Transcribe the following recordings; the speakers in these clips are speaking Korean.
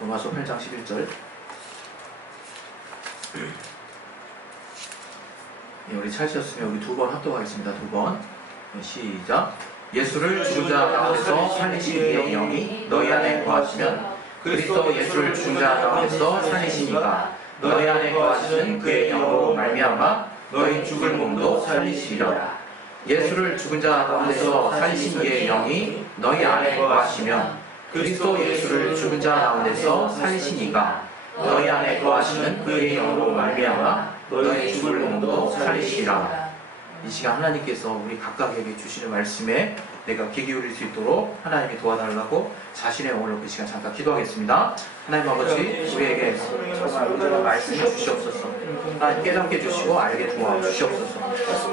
로마서 8장 11절. 우리 찾으셨으면 여기 두 번 합독하겠습니다. 두 번. 시작. 예수를 죽은 자 가운데서 살리신 이의 영이 너희 안에 거하시면 그리스도 예수를 죽은 자 가운데서 살리신 이가 너희 안에 거하시는 그의 영으로 말미암아 너희 죽을 몸도 살리시리라. 예수를 죽은 자 가운데서 살리신 이의 영이 너희 안에 거하시면 그리스도 예수를 죽은 자 가운데서 살리신 이가 너희 안에 거하시는 그의 영으로 말미암아 너희 죽을 몸도 살리시리라. 이 시간 하나님께서 우리 각각에게 주시는 말씀에 내가 귀 기울일 수 있도록 하나님이 도와달라고 자신의 영을 놓고 이 시간 잠깐 기도하겠습니다. 하나님 아버지, 우리에게 정말 온전한 말씀을 주시옵소서. 하나님 깨닫게 해주시고 알게 도와주시옵소서.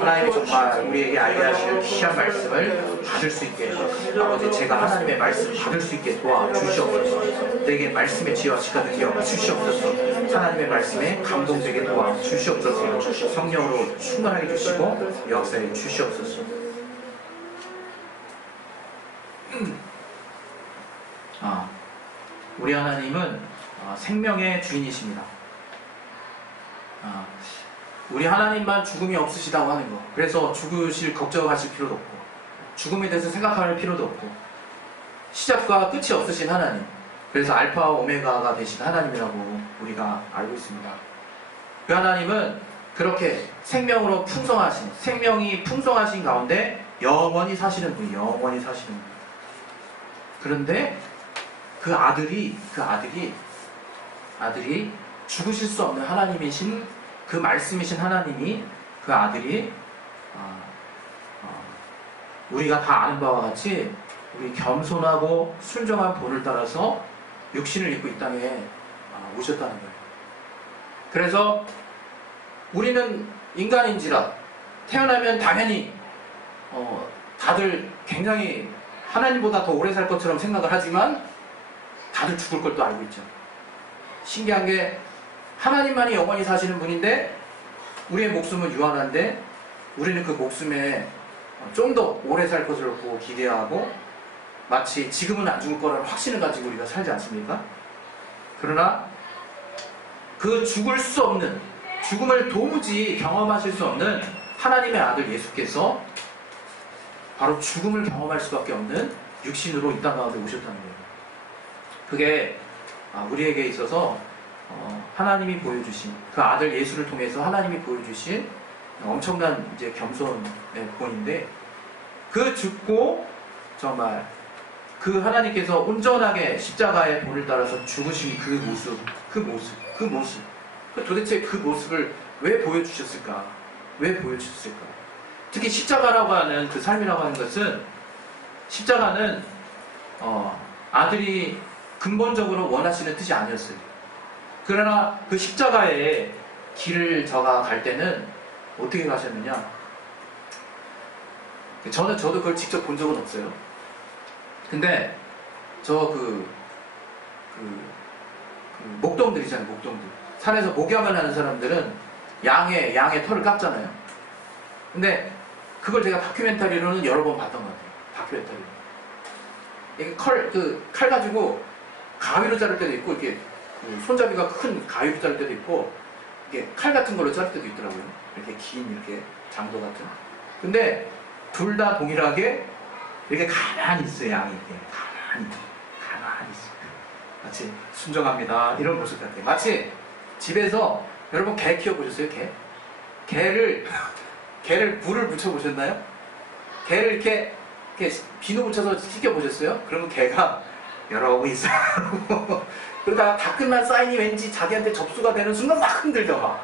하나님이 정말 우리에게 알게 하시는 귀한 말씀을 받을 수 있게, 아버지 제가 하나님의 말씀 받을 수 있게 도와주시옵소서. 내게 말씀의 지혜와 지가 능력 주시옵소서. 하나님의 말씀에 감동되게 도와주시옵소서. 성령으로 충만하게 주시고 역사에 주시옵소서. 우리 하나님은 생명의 주인이십니다. 우리 하나님만 죽음이 없으시다고 하는 거. 그래서 죽으실 걱정하실 필요도 없고 죽음에 대해서 생각할 필요도 없고 시작과 끝이 없으신 하나님. 그래서 알파와 오메가가 되신 하나님이라고 우리가 알고 있습니다. 그 하나님은 그렇게 생명으로 풍성하신, 생명이 풍성하신 가운데 영원히 사시는 분이, 영원히 사시는 분. 그런데 그 아들이 죽으실 수 없는 하나님이신, 그 말씀이신 하나님이, 그 아들이 우리가 다 아는 바와 같이 우리 겸손하고 순종한 본을 따라서 육신을 입고 이 땅에 오셨다는 거예요. 그래서 우리는 인간인지라 태어나면 당연히 다들 굉장히 하나님보다 더 오래 살 것처럼 생각을 하지만 다들 죽을 걸 또 알고 있죠. 신기한 게 하나님만이 영원히 사시는 분인데 우리의 목숨은 유한한데 우리는 그 목숨에 좀 더 오래 살 것을 기대하고 마치 지금은 안 죽을 거라는 확신을 가지고 우리가 살지 않습니까? 그러나 그 죽을 수 없는, 죽음을 도무지 경험하실 수 없는 하나님의 아들 예수께서 바로 죽음을 경험할 수밖에 없는 육신으로 이 땅 가운데 오셨다는 거예요. 그게 우리에게 있어서 하나님이 보여주신, 그 아들 예수를 통해서 하나님이 보여주신 엄청난 이제 겸손의 본인데, 그 죽고 정말 그 하나님께서 온전하게 십자가의 본을 따라서 죽으신 그 모습, 도대체 그 모습을 왜 보여주셨을까? 왜 보여주셨을까? 특히 십자가라고 하는 그 삶이라고 하는 것은, 십자가는 아들이 근본적으로 원하시는 뜻이 아니었어요. 그러나 그 십자가의 길을 저가 갈 때는 어떻게 가셨느냐? 저도 그걸 직접 본 적은 없어요. 근데 목동들 있잖아요, 목동들. 산에서 목양을 하는 사람들은 양의 털을 깎잖아요. 근데 그걸 제가 다큐멘터리로는 여러 번 봤던 것 같아요. 다큐멘터리로. 이게 칼 가지고 가위로 자를 때도 있고, 이렇게 손잡이가 큰 가위로 자를 때도 있고, 이게 칼 같은 걸로 자를 때도 있더라고요. 이렇게 긴, 이렇게 장도 같은. 근데 둘 다 동일하게 이렇게 가만히 있어요, 양이. 이렇게 가만히 있어요. 마치 순종합니다, 이런 모습 같아요. 마치 집에서, 여러분 개 키워보셨어요? 개를 물을 묻혀보셨나요? 개를 이렇게 비누 묻혀서 씻겨보셨어요? 그러면 개가 여러고 있어요. 그러다가 다 끝난 사인이 왠지 자기한테 접수가 되는 순간 막 흔들다가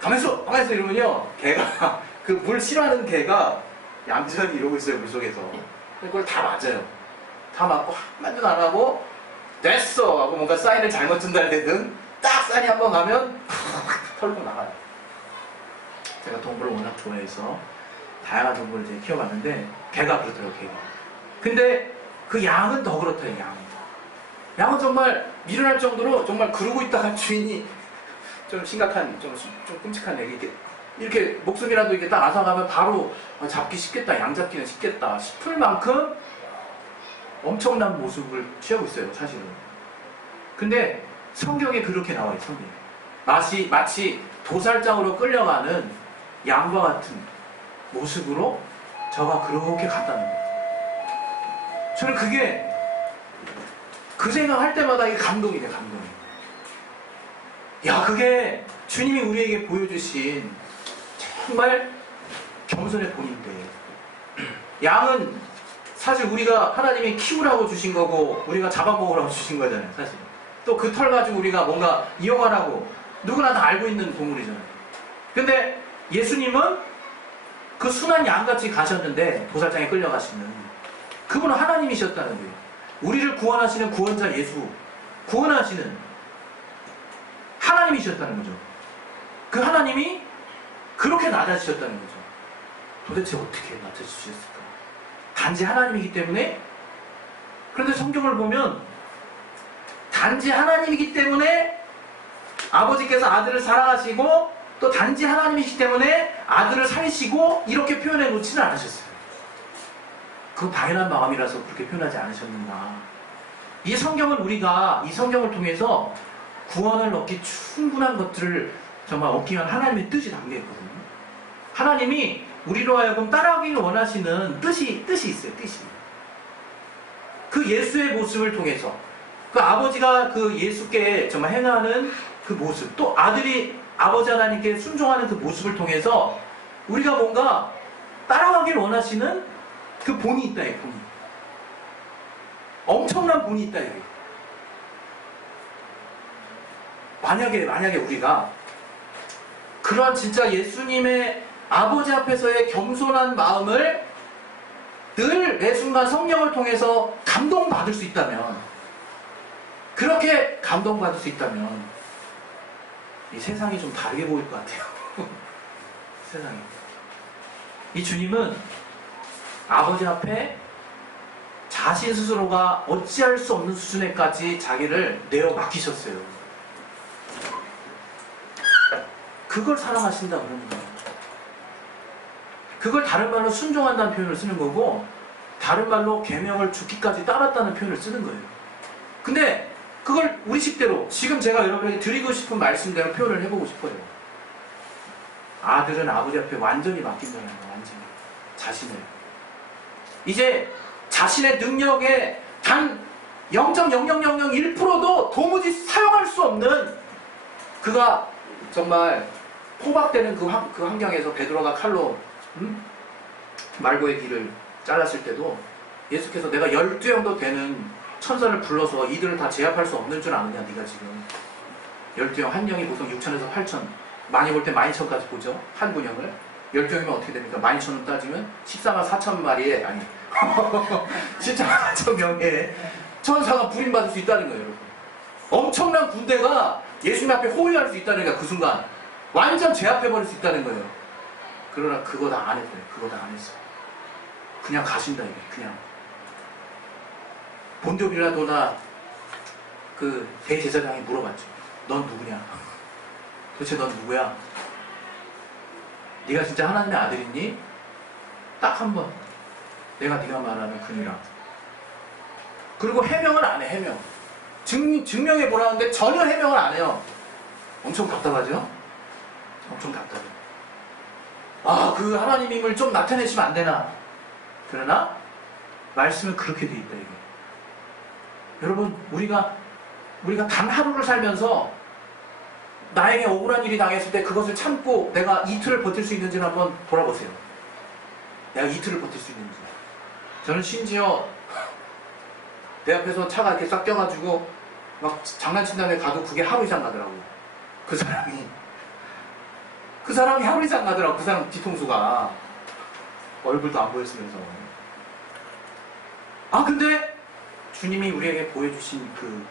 가만있어 이러면요, 개가 그 물 싫어하는 개가 얌전히 이러고 있어요, 물속에서. 그걸 다 맞아요. 다 맞고 한마디도 안 하고 됐어 하고 뭔가 사인을 잘못 준다 때든 딱 사인이 한번 가면 털고 나가요. 제가 동물을 워낙 좋아해서 다양한 동물을 이제 키워봤는데 개가 그렇더라고요, 개가. 근데 그 양은 더 그렇대요, 양은 정말 미련할 정도로 정말 그러고 있다가 주인이 좀 심각한, 좀 끔찍한 얘기, 이렇게 목숨이라도 이렇게 딱 앗아가면 바로 잡기 쉽겠다, 양 잡기는 쉽겠다 싶을 만큼 엄청난 모습을 취하고 있어요, 사실은. 근데 성경에 그렇게 나와요. 성경에. 마치 도살장으로 끌려가는 양과 같은 모습으로 저가 그렇게 갔다는 거예요. 저는 그 생각할 때마다 이게 감동이 돼요. 감동이. 야, 그게 주님이 우리에게 보여주신 정말 겸손의 본인데, 양은 사실 우리가 하나님이 키우라고 주신 거고 우리가 잡아먹으라고 주신 거잖아요. 사실 또 그 털 가지고 우리가 뭔가 이용하라고 누구나 다 알고 있는 동물이잖아요. 근데 예수님은 그 순한 양같이 가셨는데, 도살장에 끌려가시는 그분은 하나님이셨다는 거예요. 우리를 구원하시는 구원자 예수, 구원하시는 하나님이셨다는 거죠. 그 하나님이 그렇게 낮아지셨다는 거죠. 도대체 어떻게 낮아지셨을까? 단지 하나님이기 때문에? 그런데 성경을 보면 단지 하나님이기 때문에 아버지께서 아들을 사랑하시고, 또 단지 하나님이시기 때문에 아들을 살리시고, 이렇게 표현해 놓지는 않으셨어요. 그 당연한 마음이라서 그렇게 표현하지 않으셨는가. 이 성경은 우리가 이 성경을 통해서 구원을 얻기 충분한 것들을 정말 얻기 위한 하나님의 뜻이 담겨 있거든요. 하나님이 우리로 하여금 따라가기를 원하시는 뜻이 있어요. 뜻이. 그 예수의 모습을 통해서, 그 아버지가 그 예수께 정말 행하는 그 모습, 또 아들이 아버지 하나님께 순종하는 그 모습을 통해서 우리가 뭔가 따라가기를 원하시는 그 본이 있다. 이 본이. 엄청난 본이 있다. 이게. 만약에 우리가 그런 진짜 예수님의 아버지 앞에서의 겸손한 마음을 늘 매 순간 성령을 통해서 감동받을 수 있다면, 그렇게 감동받을 수 있다면 이 세상이 좀 다르게 보일 것 같아요. 세상이. 이 주님은 아버지 앞에 자신 스스로가 어찌할 수 없는 수준에까지 자기를 내어 맡기셨어요. 그걸 사랑하신다 그러는 거예요. 그걸 다른 말로 순종한다는 표현을 쓰는 거고, 다른 말로 계명을 죽기까지 따랐다는 표현을 쓰는 거예요. 근데 그걸 우리식대로 지금 제가 여러분에게 드리고 싶은 말씀대로 표현을 해보고 싶어요. 아들은 아버지 앞에 완전히 맡긴다는 거예요. 완전히. 자신을. 이제 자신의 능력의 단 0.0001%도 도무지 사용할 수 없는, 그가 정말 포박되는 그 환경에서 베드로가 칼로 말고의 귀를 잘랐을 때도 예수께서 내가 12형도 되는 천사를 불러서 이들을 다 제압할 수 없는 줄 아느냐. 네가 지금 12형, 한 형이 보통 6천에서 8천, 많이 볼 때 12,000까지 보죠. 한 군형을. 12형이면 어떻게 됩니까? 12,000을 따지면 14만 4천 마리에, 아니 14만 4천 명의 천사가 부림받을 수 있다는 거예요. 여러분. 엄청난 군대가 예수님 앞에 호위할 수 있다는 거야. 그 순간 완전 제압해버릴 수 있다는 거예요. 그러나 그거 다 안 했어요. 그거 다 안 했어. 그냥 가신다 이게. 그냥 본디오 빌라도나 그 대제사장이 물어봤죠. 넌 누구냐? 도대체 넌 누구야? 네가 진짜 하나님의 아들이니? 딱 한 번. 내가 네가 말하는 그니라. 그리고 해명을 안 해. 해명. 증명해 보라는데 전혀 해명을 안 해요. 엄청 답답하죠? 엄청 답답해. 아, 그 하나님임을 좀 나타내시면 안 되나? 그러나 말씀은 그렇게 돼 있다 이게. 여러분, 우리가 단 하루를 살면서 나에게 억울한 일이 당했을 때 그것을 참고 내가 이틀을 버틸 수 있는지를 한번 돌아보세요. 내가 이틀을 버틸 수 있는지. 저는 심지어 내 앞에서 차가 이렇게 싹 껴가지고 막 장난친 다음에 가도 그게 하루 이상 가더라고요. 그 사람이 하루 이상 가더라고. 그 사람 뒤통수가. 얼굴도 안 보였으면서. 아, 근데 주님이 우리에게 보여주신 그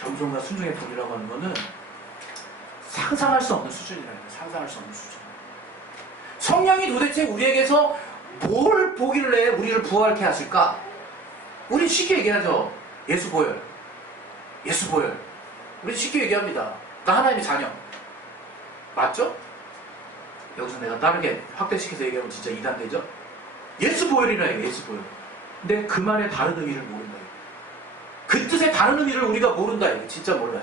겸손과 순종의 본이라고 하는 거는 상상할 수 없는 수준이라는 거예요. 상상할 수 없는 수준. 성령이 도대체 우리에게서 뭘 보길래 우리를 부활케 하실까? 우리 쉽게 얘기하죠. 예수 보혈. 예수 보혈. 우리 쉽게 얘기합니다. 나 하나님의 자녀. 맞죠? 여기서 내가 다르게 확대시켜서 얘기하면 진짜 이단되죠? 예수 보혈이라 해요. 예수 보혈. 근데 그 말의 다른 의미를 모른다. 그 뜻을 뜻의 다른 의미를 우리가 모른다. 이거 진짜 몰라요.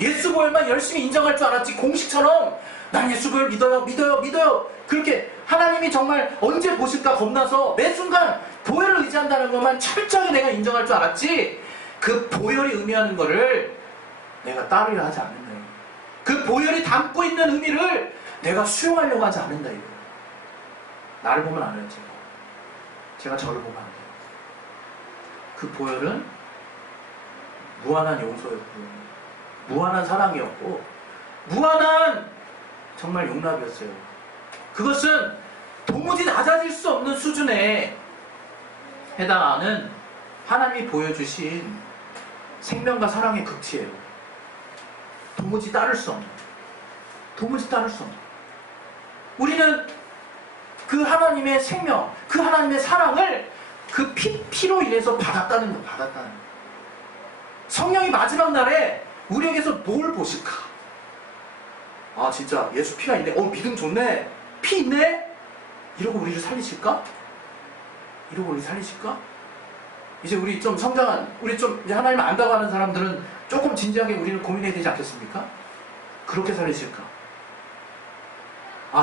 예수 보혈만 열심히 인정할 줄 알았지 공식처럼 난 예수 보혈 믿어요 믿어요 믿어요 그렇게 하나님이 정말 언제 보실까 겁나서 매 순간 보혈을 의지한다는 것만 철저하게 내가 인정할 줄 알았지 그 보혈이 의미하는 거를 내가 따르려 하지 않는다. 그 보혈이 담고 있는 의미를 내가 수용하려고 하지 않는다. 이거 나를 보면 알아요. 제가 저를 보면 알아요. 그 보혈은 무한한 용서였고 무한한 사랑이었고 무한한 정말 용납이었어요. 그것은 도무지 낮아질 수 없는 수준에 해당하는 하나님이 보여주신 생명과 사랑의 극치예요. 도무지 따를 수 없는 우리는 그 하나님의 생명, 그 하나님의 사랑을 그 피로 인해서 받았다는 거예요. 성령이 마지막 날에 우리에게서 뭘 보실까? 아 진짜 예수 피가 있네. 믿음 좋네. 피 있네. 이러고 우리를 살리실까? 이제 우리 좀 성장한, 우리 좀 이제 하나님을 안다고 하는 사람들은 조금 진지하게 우리는 고민해야 되지 않겠습니까? 그렇게 살리실까?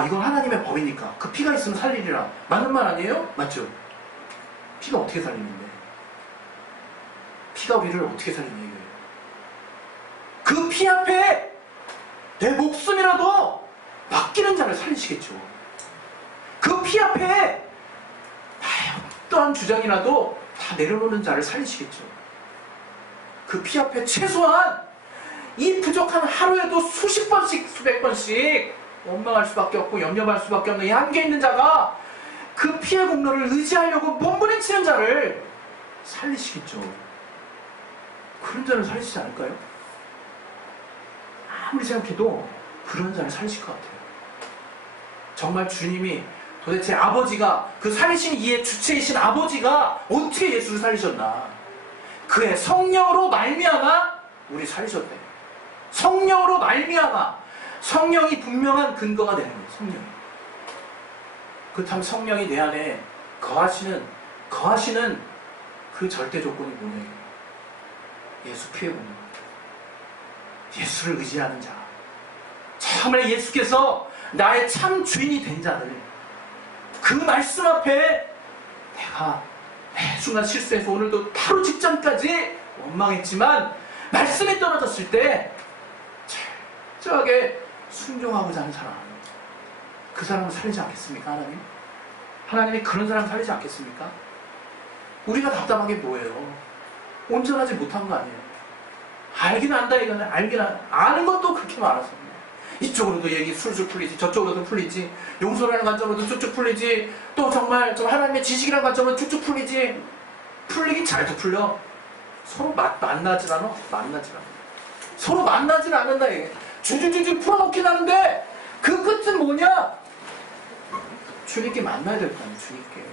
이건 하나님의 법이니까 그 피가 있으면 살리리라. 맞는 말 아니에요? 맞죠? 피가 어떻게 살리는데? 피가 우리를 어떻게 살리는 얘기예요? 그 피 앞에 내 목숨이라도 맡기는 자를 살리시겠죠. 그 피 앞에 어떠한 주장이라도 다 내려놓는 자를 살리시겠죠. 그 피 앞에 최소한 이 부족한 하루에도 수십 번씩 수백 번씩 원망할 수밖에 없고 염려할 수밖에 없는 이 한계 있는 자가 그 피의 공로를 의지하려고 몸부림치는 자를 살리시겠죠. 그런 자를 살리시지 않을까요? 아무리 생각해도 그런 자를 살리실 것 같아요. 정말 주님이 도대체 아버지가 그 살리신 이의 주체이신 아버지가 어떻게 예수를 살리셨나? 그의 성령으로 말미암아 우리 살리셨대요. 성령으로 말미암아 성령이 분명한 근거가 되는 거예요. 성령이. 그렇다면 성령이 내 안에 거하시는 그 절대 조건이 뭐냐? 예수 피해 보는 거예요. 예수를 의지하는 자. 정말 예수께서 나의 참 주인이 된 자들. 그 말씀 앞에 내가 매 순간 실수해서 오늘도 바로 직전까지 원망했지만 말씀이 떨어졌을 때 철저하게 순종하고자 하는 사람, 그 사람을 살리지 않겠습니까? 하나님이 그런 사람 살리지 않겠습니까? 우리가 답답한 게 뭐예요? 온전하지 못한 거 아니에요? 알긴 안다 이거는. 아는 것도 그렇게 많아서 이쪽으로도 얘기 술술 풀리지, 저쪽으로도 풀리지, 용서라는 관점으로도 쭉쭉 풀리지, 또 정말 좀 하나님의 지식이라는 관점으로 쭉쭉 풀리지. 풀리긴 잘도 풀려. 서로 만나질 않아. 서로 만나질 않는다 이게. 주주주주 풀어놓긴 하는데 그 끝은 뭐냐? 주님께 만나야 될 거 아니에요. 주님께.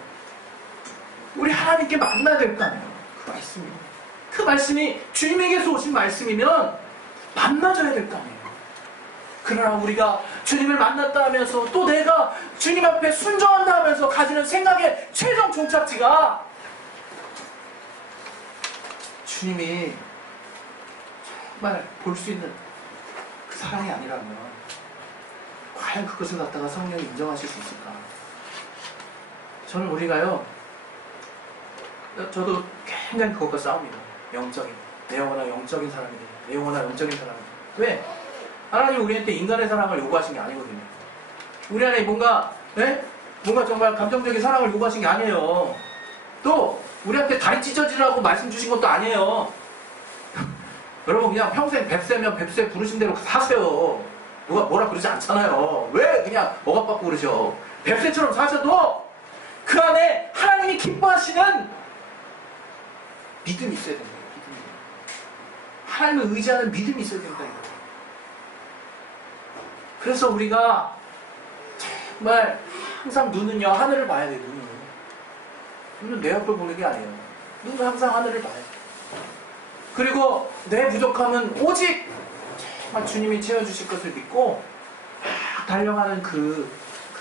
우리 하나님께 만나야 될 거 아니에요. 그 말씀이 주님에게서 오신 말씀이면 만나줘야 될 거 아니에요. 그러나 우리가 주님을 만났다 하면서 또 내가 주님 앞에 순종한다 하면서 가지는 생각의 최종 종착지가 주님이 정말 볼 수 있는 그 사랑이 아니라면 과연 그것을 갖다가 성령이 인정하실 수 있을까? 저는 우리가요, 저도 굉장히 그것과 싸웁니다. 내 영혼아 영적인 사람이다. 내 영혼아 영적인 사람이다. 왜? 하나님 우리한테 인간의 사랑을 요구하신 게 아니거든요. 우리 안에 뭔가 정말 감정적인 사랑을 요구하신 게 아니에요. 또 우리한테 다리 찢어지라고 말씀 주신 것도 아니에요. 여러분 그냥 평생 뱁새면 뱁새 부르신 대로 사세요. 누가 뭐라 그러지 않잖아요. 왜 그냥 억압받고 그러셔? 뱁새처럼 사셔도 그 안에 하나님이 기뻐하시는 믿음이 있어야 된다. 하나님을 의지하는 믿음이 있어야 된다. 그래서 우리가 정말 항상 눈은요 하늘을 봐야 돼요. 눈은 내 앞을 보는 게 아니에요. 눈은 항상 하늘을 봐야 돼요. 그리고 내 부족함은 오직 정말 주님이 채워주실 것을 믿고 막 달려가는 그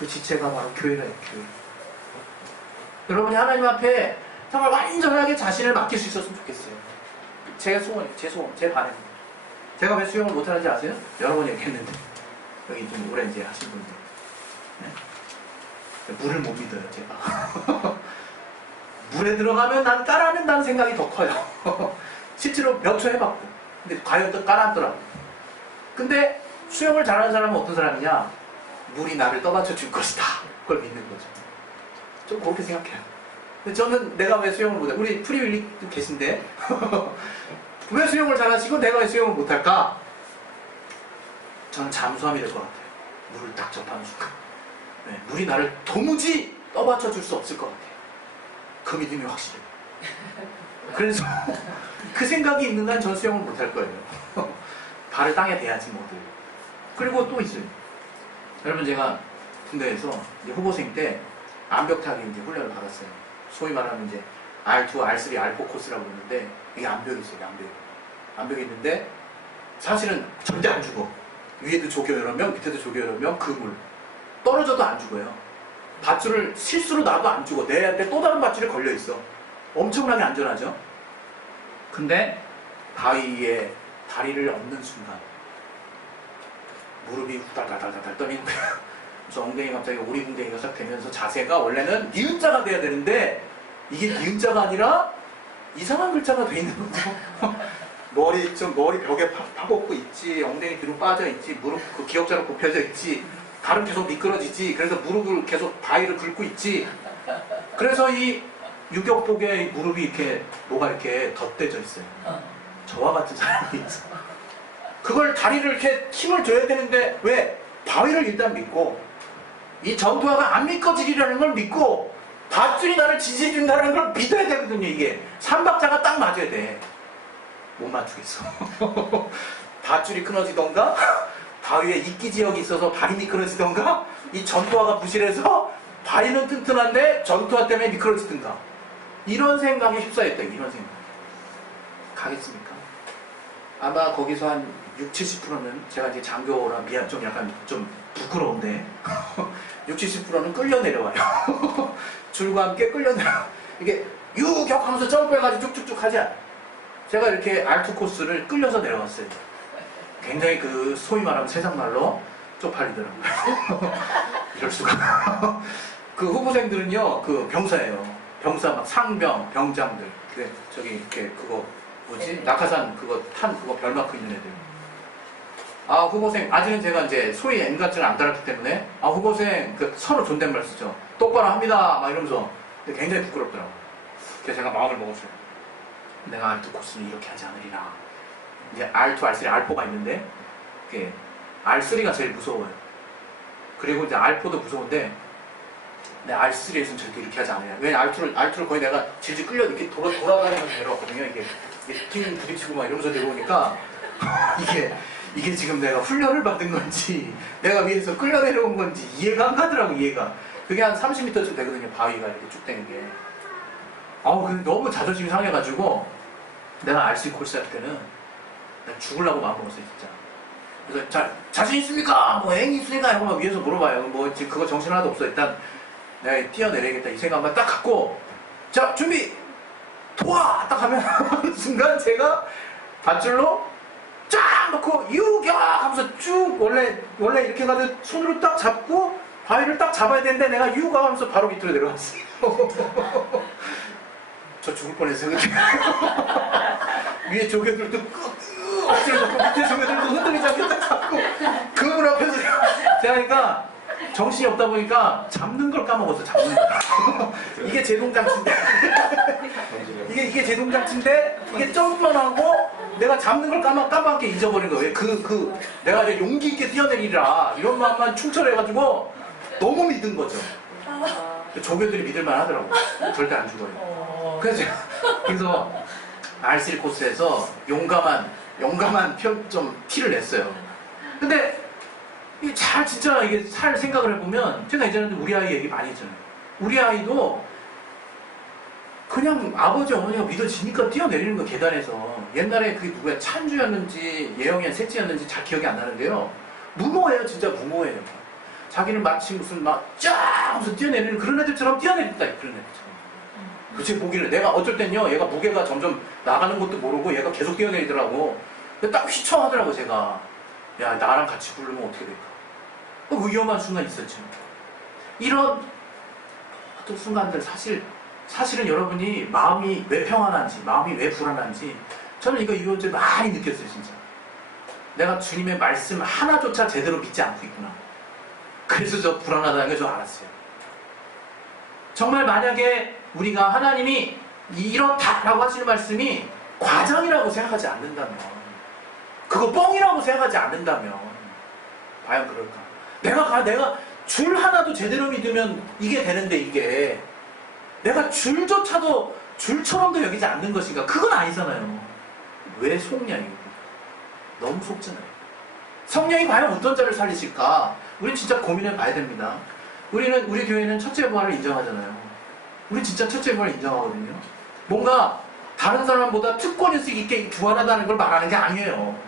지체가 바로 교회라요. 교회. 여러분이 하나님 앞에 정말 완전하게 자신을 맡길 수 있었으면 좋겠어요. 제 소원, 제 바램. 제가 왜 수영을 못하는지 아세요? 여러 번 얘기했는데 여기 좀 오래 이제 하신 분들 네? 물을 못 믿어요 제가. 물에 들어가면 난 깔아낸다는 생각이 더 커요. 실제로 몇 초 해봤고 근데 과연 또 깔아앉더라고요. 근데 수영을 잘하는 사람은 어떤 사람이냐? 물이 나를 떠받쳐 줄 것이다. 그걸 믿는 거죠. 좀 그렇게 생각해요. 근데 저는 내가 왜 수영을 못해? 우리 프리윌리도 계신데 왜 수영을 잘하시고 내가 왜 수영을 못할까? 저는 잠수함이 될 것 같아요. 물을 딱 접하는 순간. 네, 물이 나를 도무지 떠받쳐 줄 수 없을 것 같아요. 그 믿음이 확실해요. 그래서 그 생각이 있는 한 전 수영을 못할 거예요. 발을 땅에 대야지 뭐들. 그리고 또 있어요. 여러분 제가 군대에서 이제 후보생 때 암벽타기 이제 훈련을 받았어요. 소위 말하면 이제 R2, R3, R4 코스라고 그러는데 이게 암벽이 있어요. 암벽이 있는데 사실은 절대 안 죽어. 위에도 조교 여러 명, 밑에도 조교 여러 명, 그물. 떨어져도 안 죽어요. 밧줄을 실수로 놔도 안 죽어. 내한테 또 다른 밧줄에 걸려 있어. 엄청나게 안전하죠. 근데 바위에 다리를 얹는 순간 무릎이 후달달달달 떠미는 거야. 그래서 엉덩이가 갑자기 오리궁뎅이가 싹 되면서 자세가 원래는 니은자가 돼야 되는데 이게 니은자가 아니라 이상한 글자가 돼 있는 거죠. 머리 벽에 파고고 있지, 엉덩이 뒤로 빠져 있지, 무릎 그 기역자로 굽혀져 있지, 발은 계속 미끄러지지. 그래서 무릎을 계속 바위를 긁고 있지. 그래서 이 유격복에 무릎이 이렇게 뭐가 이렇게 덧대져 있어요. 저와 같은 사람이 있어. 그걸 다리를 이렇게 힘을 줘야 되는데 왜? 바위를 일단 믿고 이 전투화가 안 미끄러지리라는 걸 믿고 밧줄이 나를 지지해준다는 걸 믿어야 되거든요. 이게 삼박자가 딱 맞아야 돼. 못 맞추겠어. 밧줄이 끊어지던가 바위에 이끼 지역이 있어서 발이 미끄러지던가 이 전투화가 부실해서 바위는 튼튼한데 전투화 때문에 미끄러지든가 이런 생각에 휩싸였다. 이런 생각. 가겠습니까? 아마 거기서 한 60~70%는 제가 이제 장교라 미안 좀 약간 좀 부끄러운데 60~70%는 끌려 내려와요. 줄과 함께 끌려 내려. 이게 유격하면서 점프해가지고 쭉쭉쭉 하지 않아요. 제가 이렇게 R2 코스를 끌려서 내려갔어요. 굉장히 그 소위 말하면 세상말로 쪽팔리더라고요. 이럴 수가. 그 후보생들은요, 그 병사예요. 병사 막 상병, 병장들. 그 저기 이렇게 그거 뭐지? 낙하산 그거 탄 그거 별 마크 있는 애들. 아 후보생 아직은 제가 이제 소위 N가증을 안 달았기 때문에 아 후보생 그 서로 존댓말 쓰죠. 똑바로 합니다. 막 이러면서. 근데 굉장히 부끄럽더라고요. 그래서 제가 마음을 먹었어요. 내가 R2 코스는 이렇게 하지 않으리라. 이제 R2, R3, R4가 있는데 그게 R3가 제일 무서워요. 그리고 이제 R4도 무서운데 근데 R3에서는 절대 이렇게 하지 않아요. 왜냐면 R2를 거의 내가 질질 끌려 이렇게 돌아다니면서 내려왔거든요. 이게 팀 부딪히고 막 이러면서 내려오니까 이게 지금 내가 훈련을 받은 건지 내가 위에서 끌려 내려온 건지 이해가 안 가더라고. 이해가. 그게 한 30m쯤 되거든요. 바위가 이렇게 쭉 되는 게. 아우 근데 너무 자존심이 상해가지고 내가 R3 코스 할 때는 내가 죽으려고 마음먹었어요 진짜. 그래서 자신 있습니까? 뭐 애인이 있으니까 이거 막 위에서 물어봐요. 뭐 지금 그거 정신 하나도 없어. 일단 내가 뛰어내려야겠다 이 생각만 딱 갖고 자 준비 도와 딱 하면 순간 제가 밧줄로 쫙 놓고 유격 하면서 쭉 원래 이렇게 가도 손으로 딱 잡고 바위를 딱 잡아야 되는데 내가 유격 하면서 바로 밑으로 내려갔어요. 저 죽을 뻔했어요. 위에 조교들도 억지로 잡고 밑에 조교들도 흔들리지 않게 딱 잡고 그물 앞에서 제가 하니까 정신이 없다 보니까 잡는 걸 까먹었어. 잡는 걸. 이게 제 동장치인데 이게 제 동장치인데 이게 점프만 하고 내가 잡는 걸 까맣게 잊어버린 거예요. 내가 이제 용기 있게 뛰어내리라 이런 마음만 충철해가지고 너무 믿은 거죠. 조교들이 믿을만 하더라고. 절대 안 죽어요. 그래서 R3 코스에서 용감한 좀 티를 냈어요. 근데 진짜 이게 살 생각을 해보면 제가 예전에 우리 아이 얘기 많이 했잖아요. 우리 아이도 그냥 아버지 어머니가 믿어지니까 뛰어내리는 거 계단에서. 옛날에 그게 누구야 찬주였는지 예영이 셋째였는지 잘 기억이 안 나는데요. 무모해요. 진짜 무모해요. 자기는 마치 무슨 막 쫙 하면서 뛰어내리는 그런 애들처럼 뛰어내린다. 그런 애들처럼. 도대체 보기를 내가 어쩔 땐요 얘가 무게가 점점 나가는 것도 모르고 얘가 계속 뛰어내리더라고. 딱 휘청하더라고. 제가 야 나랑 같이 부르면 어떻게 될까. 위험한 순간 있었죠. 이런 어떤 순간들 사실은 여러분이 마음이 왜 평안한지 마음이 왜 불안한지 저는 이번 주에 많이 느꼈어요. 진짜 내가 주님의 말씀 하나조차 제대로 믿지 않고 있구나. 그래서 저 불안하다는 걸 저 알았어요. 정말 만약에 우리가 하나님이 이렇다라고 하시는 말씀이 과장이라고 생각하지 않는다면, 그거 뻥이라고 생각하지 않는다면 과연 그럴까? 내가 줄 하나도 제대로 믿으면 이게 되는데, 이게 내가 줄조차도 줄처럼도 여기지 않는 것인가? 그건 아니잖아요. 왜 속냐 이거. 너무 속잖아요. 성령이 과연 어떤 자를 살리실까? 우린 진짜 고민해 봐야 됩니다. 우리 교회는 첫째 부활을 인정하잖아요. 우리 진짜 첫째 부활을 인정하거든요. 뭔가 다른 사람보다 특권의식 있게 부활하다는 걸 말하는 게 아니에요.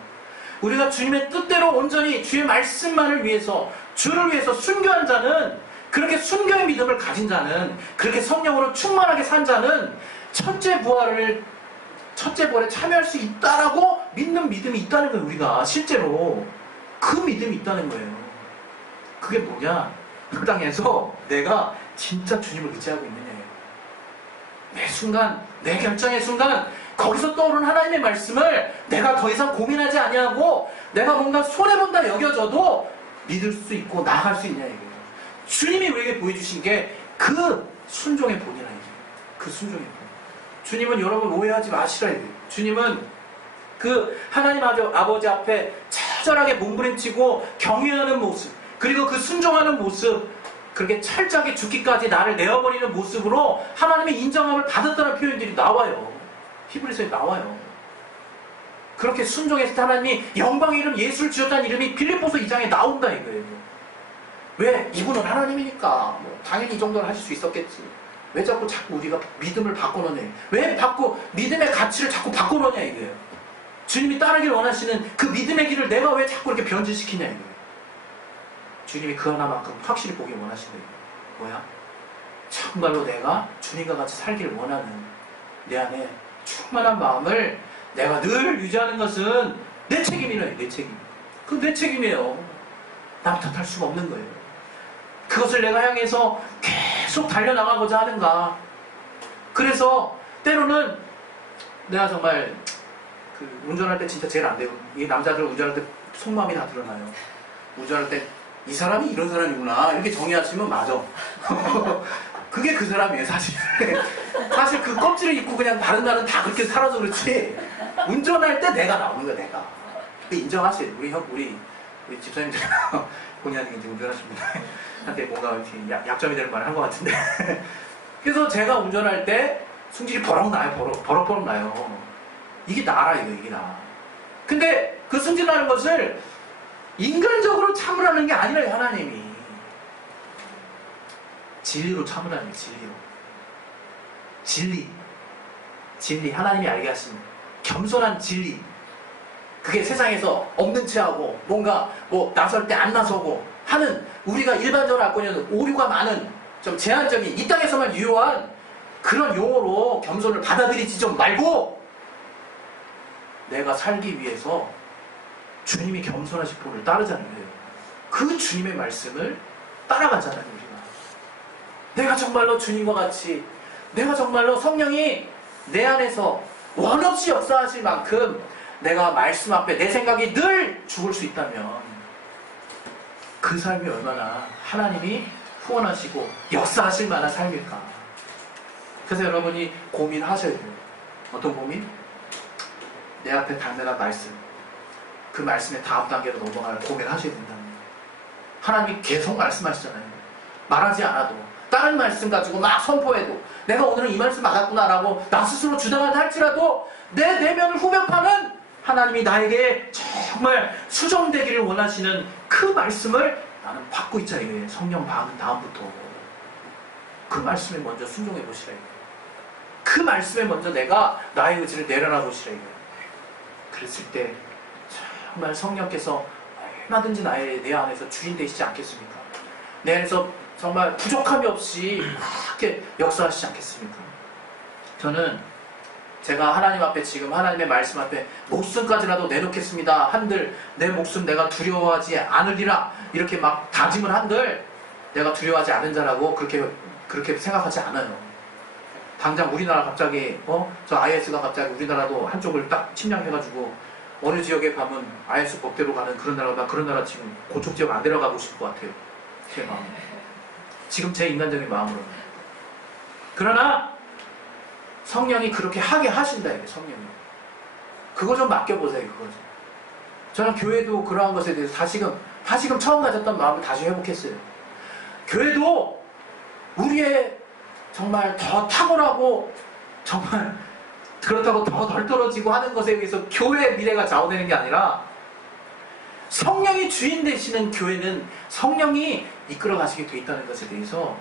우리가 주님의 뜻대로 온전히 주의 말씀만을 위해서, 주를 위해서 순교한 자는, 그렇게 순교의 믿음을 가진 자는, 그렇게 성령으로 충만하게 산 자는 첫째 부활에 참여할 수 있다라고 믿는 믿음이 있다는 거예요. 우리가 실제로 그 믿음이 있다는 거예요. 그게 뭐냐? 그 땅에서 내가 진짜 주님을 의지하고 있느냐예요. 매 순간, 내 결정의 순간 거기서 떠오르는 하나님의 말씀을 내가 더 이상 고민하지 아니하고 내가 뭔가 손해본다 여겨져도 믿을 수 있고 나아갈 수 있냐 이거예요. 주님이 우리에게 보여주신 게 그 순종의 본이라 이거예요. 그 순종의 본. 주님은 여러분 오해하지 마시라 이거예요. 주님은 그 하나님 아버지 앞에 처절하게 몸부림치고 경외하는 모습, 그리고 그 순종하는 모습, 그렇게 철저하게 죽기까지 나를 내어버리는 모습으로 하나님의 인정함을 받았다는 표현들이 나와요. 히브리서에 나와요. 그렇게 순종했을 때 하나님이 영광의 이름 예수를 주셨다는 이름이 빌립보서 2장에 나온다 이거예요. 왜? 이분은 하나님이니까 당연히 이 정도는 하실 수 있었겠지. 왜 자꾸 우리가 믿음을 바꿔놓냐, 왜 믿음의 가치를 자꾸 바꿔놓냐 이거예요. 주님이 따르길 원하시는 그 믿음의 길을 내가 왜 자꾸 이렇게 변질시키냐 이거예요. 주님이 그 하나만큼 확실히 보길 원하시는 거예요. 뭐야? 정말로 내가 주님과 같이 살기를 원하는 내 안에 충만한 마음을 내가 늘 유지하는 것은 내 책임이래요. 내 책임. 그건 내 책임이에요. 남 탓할 수가 없는 거예요. 그것을 내가 향해서 계속 달려나가고자 하는가. 그래서 때로는 내가 정말 운전할 때 진짜 제일 안 돼요. 이 남자들 운전할 때 속마음이 다 드러나요. 운전할 때 이 사람이 이런 사람이구나 이렇게 정의하시면 맞아. 그게 그 사람이에요. 사실 그 껍질을 입고 그냥 다른 날은 다 그렇게 살아서 그렇지, 운전할 때 내가 나오는 거야. 내가 인정하세요. 우리 집사님들 본의아니게 이제 운전하시는 분한테 뭔가 이렇게 약점이 되는 말을 한 것 같은데 그래서 제가 운전할 때 승질이 버럭 나요. 버럭 나요. 이게 나라 이게 나. 근데 그 승질 나는 것을 인간적으로 참으라는 게 아니라 하나님이 진리로 참으라는 거예요. 진리 하나님이 알게 하신 겸손한 진리. 그게 세상에서 없는 체하고 뭔가 나설 때 안 나서고 하는, 우리가 일반적으로 갖고 있는 오류가 많은 좀 제한적인 이 땅에서만 유효한 그런 용어로 겸손을 받아들이지 좀 말고, 내가 살기 위해서 주님이 겸손하신 본을 따르자는 거예요. 그 주님의 말씀을 따라가잖아요. 우리가 내가 정말로 주님과 같이, 내가 정말로 성령이 내 안에서 원없이 역사하실 만큼 내가 말씀 앞에 내 생각이 늘 죽을 수 있다면 그 삶이 얼마나 하나님이 후원하시고 역사하실 만한 삶일까. 그래서 여러분이 고민하셔야 돼요. 어떤 고민? 내 앞에 당면한 말씀, 그 말씀의 다음 단계로 넘어갈 고민하셔야 된다는 거예요. 하나님이 계속 말씀하시잖아요. 말하지 않아도 다른 말씀 가지고 막 선포해도 내가 오늘은 이 말씀 받았구나라고 나 스스로 주장한다 할지라도 내 내면을 후벼파는 하나님이 나에게 정말 수정되기를 원하시는 그 말씀을 나는 받고 있자 이거예요. 성령 받은 다음부터 그 말씀에 먼저 순종해 보시라 이거예요. 그 말씀에 먼저 내가 나의 의지를 내려놔 보시라 이거예요. 그랬을 때 정말 성령께서 얼마든지 내 안에서 주인 되시지 않겠습니까? 내 안에서 정말 부족함이 없이 이렇게 역사하시지 않겠습니까? 저는 제가 하나님 앞에 지금 하나님의 말씀 앞에 목숨까지라도 내놓겠습니다 한들 내 목숨 내가 두려워하지 않으리라 이렇게 막 다짐을 한들 내가 두려워하지 않은 자라고 그렇게 생각하지 않아요. 당장 우리나라 갑자기 저 IS가 갑자기 우리나라도 한쪽을 딱 침략해가지고 어느 지역에 가면 IS 법대로 가는 그런 나라가 그런 나라 지금 그쪽 지역 안 데려가고 싶을 것 같아요. 제 마음. 지금 제 인간적인 마음으로는. 그러나 성령이 그렇게 하게 하신다 이게 성령이. 그거 좀 맡겨보세요. 그거 좀. 저는 교회도 그러한 것에 대해서 다시금 처음 가졌던 마음을 다시 회복했어요. 교회도 우리의 정말 더 탁월하고 정말 그렇다고 더 덜 떨어지고 하는 것에 의해서 교회의 미래가 좌우되는 게 아니라 성령이 주인 되시는 교회는 성령이 이끌어 가시게 돼 있다는 것에 대해서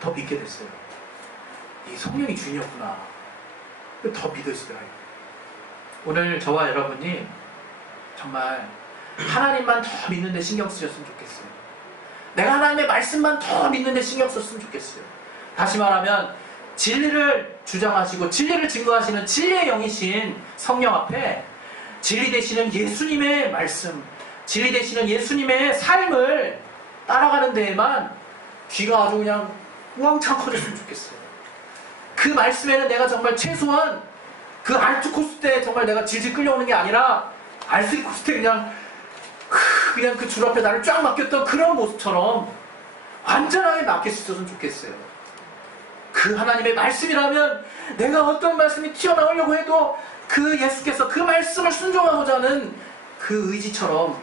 더 믿게 됐어요. 이 성령이 주인이었구나. 더 믿으시더라고요. 오늘 저와 여러분이 정말 하나님만 더 믿는 데 신경 쓰셨으면 좋겠어요. 내가 하나님의 말씀만 더 믿는 데 신경 썼으면 좋겠어요. 다시 말하면 진리를 주장하시고 진리를 증거하시는 진리의 영이신 성령 앞에 진리 되시는 예수님의 말씀, 진리 되시는 예수님의 삶을 따라가는 데에만 귀가 아주 그냥 우왕창 커졌으면 좋겠어요. 그 말씀에는 내가 정말 최소한 그 알트 코스 때 정말 내가 질질 끌려오는 게 아니라 알트 코스 때 그냥 그 줄 앞에 나를 쫙 맡겼던 그런 모습처럼 완전하게 맡길 수 있었으면 좋겠어요. 그 하나님의 말씀이라면 내가 어떤 말씀이 튀어나오려고 해도 그 예수께서 그 말씀을 순종하고자 하는 그 의지처럼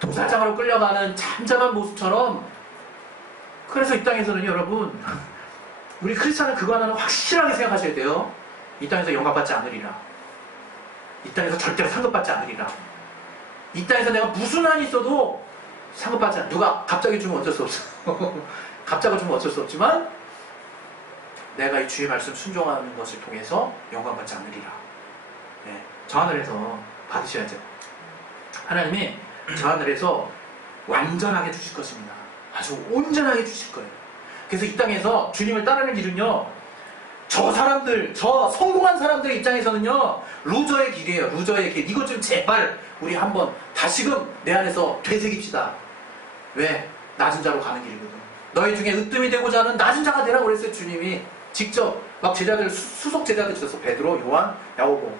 도살장으로 끌려가는 잠잠한 모습처럼. 그래서 이 땅에서는 여러분 우리 크리스찬은 그거 하나는 확실하게 생각하셔야 돼요. 이 땅에서 영광받지 않으리라. 이 땅에서 절대로 상급받지 않으리라. 이 땅에서 내가 무슨 한이 있어도 상급받지 않으리라. 누가 갑자기 주면 어쩔 수 없어. 갑자기 주면 어쩔 수 없지만 내가 이 주의 말씀 순종하는 것을 통해서 영광받지 않으리라. 네, 저 하늘에서 받으셔야죠. 하나님이 저 하늘에서 완전하게 주실 것입니다. 아주 온전하게 주실 거예요. 그래서 이 땅에서 주님을 따르는 길은요, 저 사람들, 저 성공한 사람들의 입장에서는요, 루저의 길이에요. 루저의 길. 이것 좀 제발 우리 한번 다시금 내 안에서 되새깁시다. 왜? 낮은 자로 가는 길이거든. 너희 중에 으뜸이 되고자 하는 낮은 자가 되라고 그랬어요. 주님이 직접 막 제자들, 수석 제자들 있었어. 베드로, 요한, 야고보.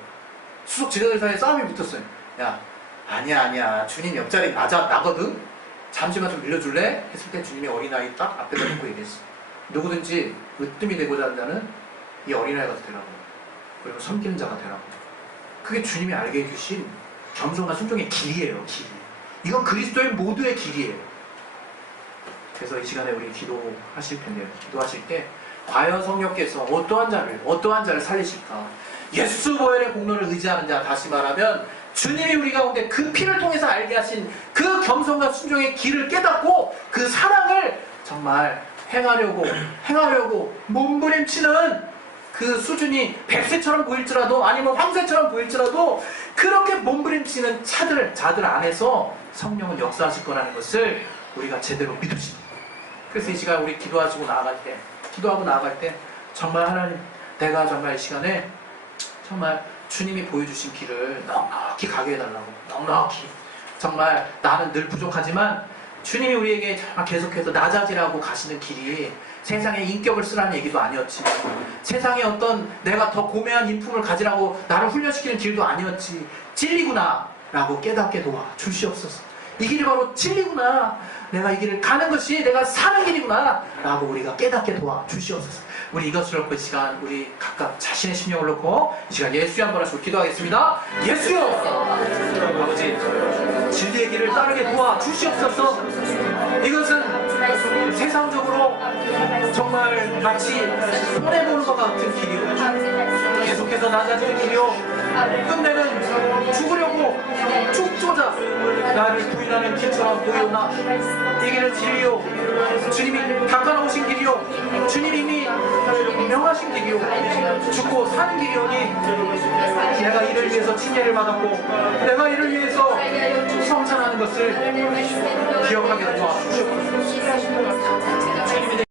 수석 제자들 사이에 싸움이 붙었어요. 야, 아니야. 주님 옆자리 나거든? 잠시만 좀 밀려줄래? 했을 때 주님이 어린아이 딱 앞에다 놓고 얘기했어. 누구든지 으뜸이 되고자 하는 자는 이 어린아이가 되라고. 그리고 섬기는 자가 되라고. 그게 주님이 알게 해주신 겸손과 순종의 길이에요. 길. 이건 그리스도의 모두의 길이에요. 그래서 이 시간에 우리 기도하실 텐데요. 기도하실 때 과연 성령께서 어떠한 자를 살리실까? 예수 보혈의 공로를 의지하는 자, 다시 말하면 주님이 우리 가운데 그 피를 통해서 알게 하신 그 겸손과 순종의 길을 깨닫고 그 사랑을 정말 행하려고 몸부림치는 그 수준이 백세처럼 보일지라도 아니면 황새처럼 보일지라도 그렇게 몸부림치는 자들 안에서 성령은 역사하실 거라는 것을 우리가 제대로 믿읍시다. 그래서 이 시간 우리 기도하고 나아갈 때 정말 하나님, 내가 정말 이 시간에 정말 주님이 보여주신 길을 넉넉히 가게 해달라고. 넉넉히. 정말 나는 늘 부족하지만 주님이 우리에게 정말 계속해서 낮아지라고 가시는 길이 세상에 인격을 쓰라는 얘기도 아니었지. 세상에 어떤 내가 더 고매한 인품을 가지라고 나를 훈련시키는 길도 아니었지. 진리구나 라고 깨닫게 도와 주시옵소서. 이 길이 바로 진리구나. 내가 이 길을 가는 것이 내가 사는 길이구나 라고 우리가 깨닫게 도와 주시옵소서. 우리 이것을 놓고 이 시간 우리 각각 자신의 심령을 놓고 이 시간 예수여 한번 하시고 기도하겠습니다. 예수여! 아버지, 진리의 길을 따르게 도와 주시옵소서. 이것은 세상적으로 정말 마치 손해보는 것 같은 길이요, 계속해서 낮아지는 길이요, 끝내는 죽으려고 죽조자 나를 부인하는 길처럼 보이오나 이 길은 진리요, 주님이 닦아놓으신 길이요, 주님이 이미 명하신 길이요, 죽고 사는 길이오니 내가 이를 위해서 침례를 받았고 내가 이를 위해서 성찬하는 것을 기억하게 도와주시옵소서.